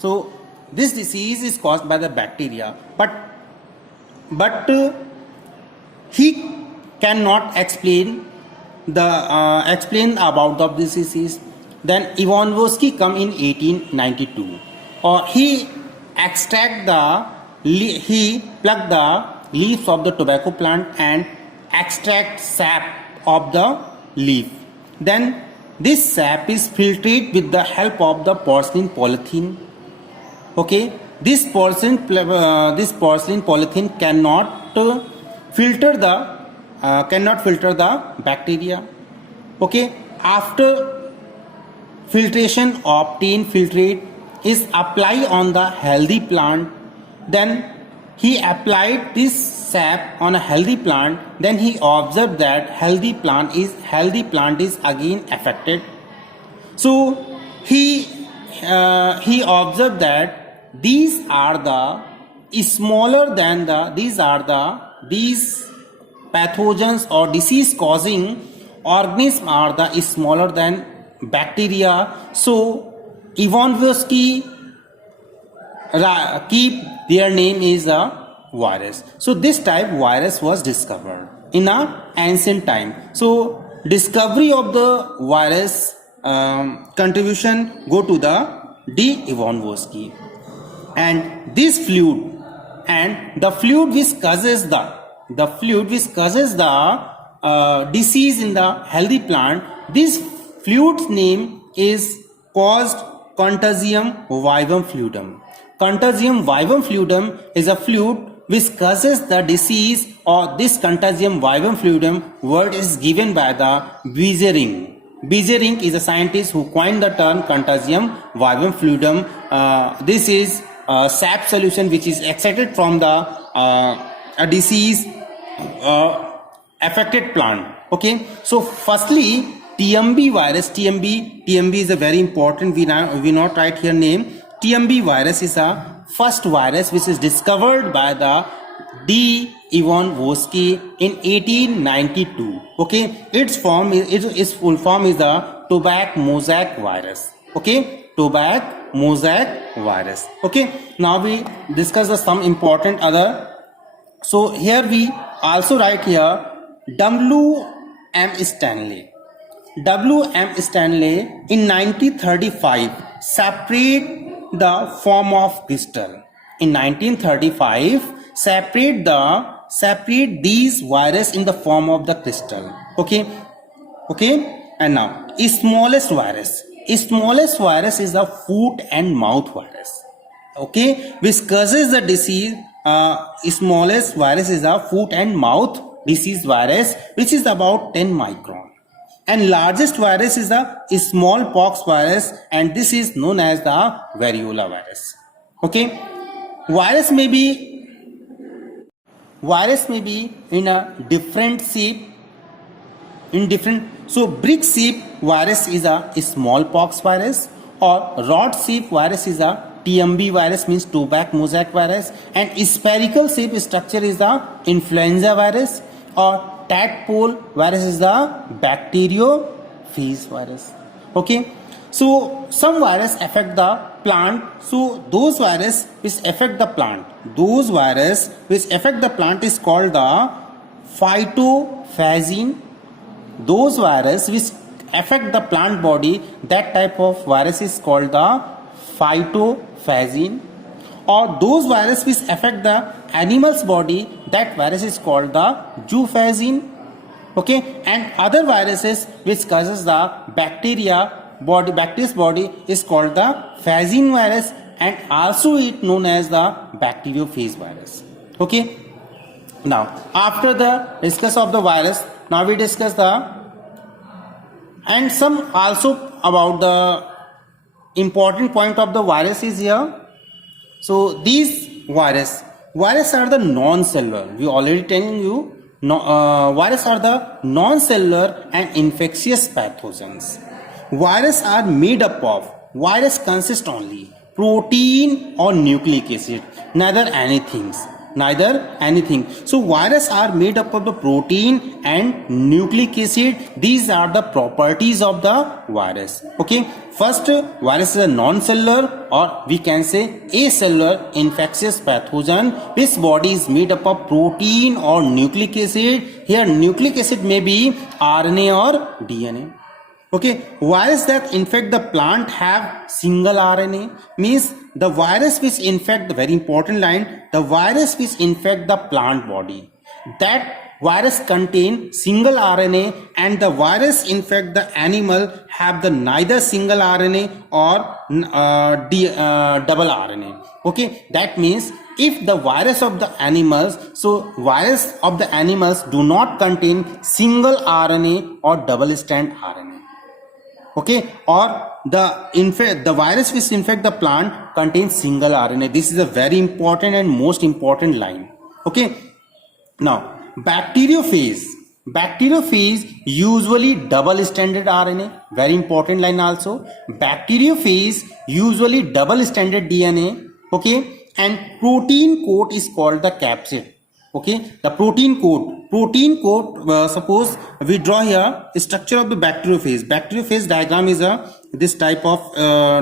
So this disease is caused by the bacteria, but he cannot explain about the disease. Then Ivanovsky come in 1892, or he plucked the leaves of the tobacco plant and extract sap of the leaf. Then this sap is filtered with the help of the porcelain polythene. Okay, this porcelain polythene cannot filter the bacteria. Okay, after filtration, obtained filtrate is applied on the healthy plant. Then he applied this sap on a healthy plant. Then he observed that healthy plant is again affected. So he observed that these pathogens or disease causing organisms are the smaller than bacteria. So Ivanovsky keep their name is a virus. So this type virus was discovered in a ancient time. So discovery of the virus contribution go to the D. Ivanovsky, and this fluid and the fluid which causes the disease in the healthy plant, this fluid's name is caused Contagium vivum fluidum. Contagium vivum fluidum is a fluid which causes the disease, or this Contagium vivum fluidum word is given by the Beijerinck. Beijerinck is a scientist who coined the term Contagium vivum fluidum. This is a sap solution which is extracted from the a disease affected plant. Okay, so firstly TMB virus. TMB is a very important, we not write here name. TMB virus is a first virus which is discovered by the D. Ivanovsky in 1892. Okay, its full form is the Tobac mosaic virus. Okay, Tobac mosaic virus. Okay, now we discuss some important other. So here we also write here W.M. Stanley. W.M. Stanley in 1935 separate the form of crystal. In 1935 separate these virus in the form of the crystal. Okay, and now smallest virus is the foot and mouth virus. Okay, which causes the disease. Smallest virus is a foot and mouth disease virus, which is about 10 micron. And largest virus is the smallpox virus, and this is known as the variola virus. Okay, virus may be in a different shape, so brick shape virus is a smallpox virus, or rod shape virus is a TMB virus, means Tobac mosaic virus, and spherical shape structure is the influenza virus, or tadpole virus is the bacteriophage virus. Okay, so some virus affect the plant. So those virus which affect the plant, is called the phytophagine. Those virus which affect the plant body, that type of virus is called the phytophagine. Or those virus which affect the animal's body, that virus is called the zoophagine. Okay, and other viruses which causes the bacteria's body is called the phagine virus, and also it known as the bacteriophage virus. Okay, now after the discuss of the virus, now we discuss and some also about the important point of the virus is here. So these virus are the non-cellular. We already telling you, virus are the non-cellular and infectious pathogens. Virus are made up of, virus consist only protein or nucleic acid, neither anything. neither anything. So virus are made up of the protein and nucleic acid. These are the properties of the virus. Okay, first, virus is a non-cellular, or we can say acellular infectious pathogen whose body is made up of protein or nucleic acid. Here nucleic acid may be RNA or DNA. Okay, virus that infect the plant have single RNA, means the virus which infect, the very important line, the virus which infect the plant body, that virus contain single RNA, and the virus infect the animal have the neither single RNA or double RNA. Okay, that means if the virus of the animals, so virus of the animals do not contain single RNA or double strand RNA. Okay, or the virus which infect the plant contains single RNA. This is a very important and most important line. Okay, now bacteriophage usually double stranded RNA, very important line also. Bacteriophage usually double stranded DNA. Okay, and protein coat is called the capsid. Okay, the protein coat, suppose we draw here a structure of the bacteriophage diagram is a, this type of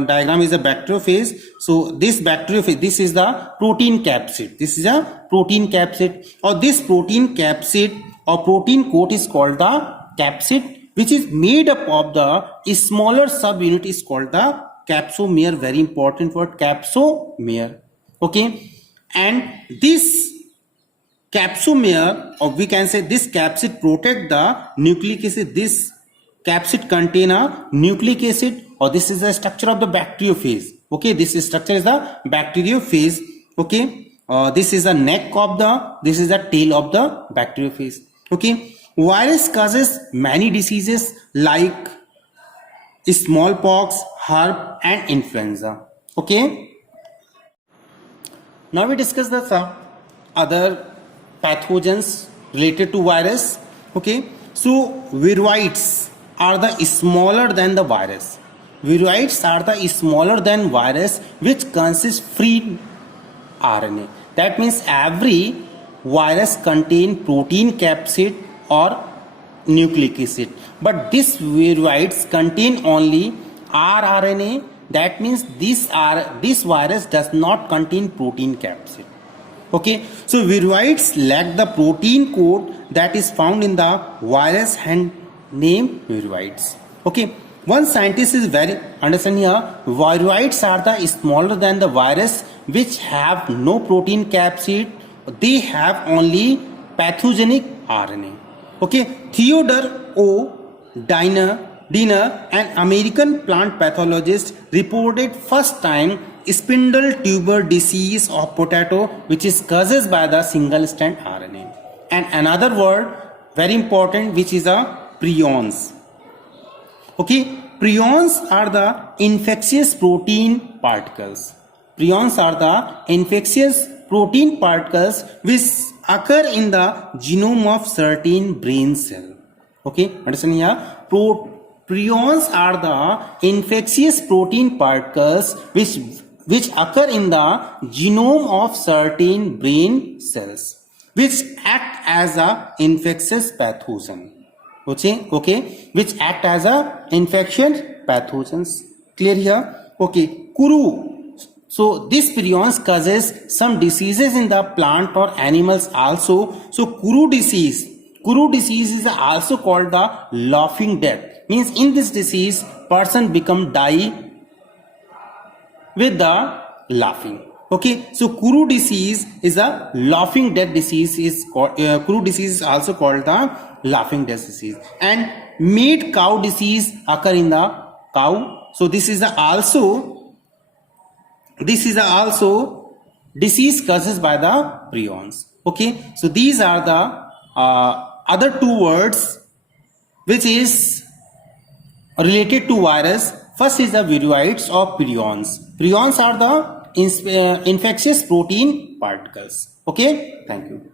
diagram is a bacteriophage. So this bacteriophage, this is the protein capsid, this is a protein capsid, or this protein capsid or protein coat is called the capsid, which is made up of the smaller subunit is called the capsomere. Very important word, capsomere. Okay, and this capsomere, or we can say this capsid protect the nucleic acid. This capsid contain a nucleic acid, or this is the structure of the bacteriophage. Okay, this structure is the bacteriophage. Okay, this is the neck of the, this is the tail of the bacteriophage. Okay, virus causes many diseases like smallpox, herpes and influenza. Okay, now we discuss the other pathogens related to virus. Okay, so viroids are the smaller than the virus. Viroids are the smaller than virus which consists free RNA. That means every virus contain protein capsid or nucleic acid, but these viroids contain only rRNA. That means this virus does not contain protein capsid. Okay, so viroids lack the protein coat that is found in the virus and named viroids. Okay, one scientist is very understand here, viroids are the smaller than the virus which have no protein capsid. They have only pathogenic RNA. Okay, Theodore O. Diner, an American plant pathologist, reported first time spindle tuber disease of potato, which is caused by the single strand RNA. And another word very important, which is a prions. Okay, prions are the infectious protein particles. Prions are the infectious protein particles which occur in the genome of certain brain cell. Okay, understand here? Prions are the infectious protein particles which occur in the genome of certain brain cells, which act as a infectious pathogen. Okay, which act as a infectious pathogens. Clear here? Okay, Kuru. So this prions causes some diseases in the plant or animals also. So Kuru disease is also called the laughing death. Means in this disease, person die with the laughing. Okay, so Kuru disease is a laughing death disease. Kuru disease is also called the laughing death disease. And mad cow disease occur in the cow. So this is also disease causes by the prions. Okay, so these are the other two words which is related to virus. First is the viroids or prions. Prions are the infectious protein particles. Okay, thank you.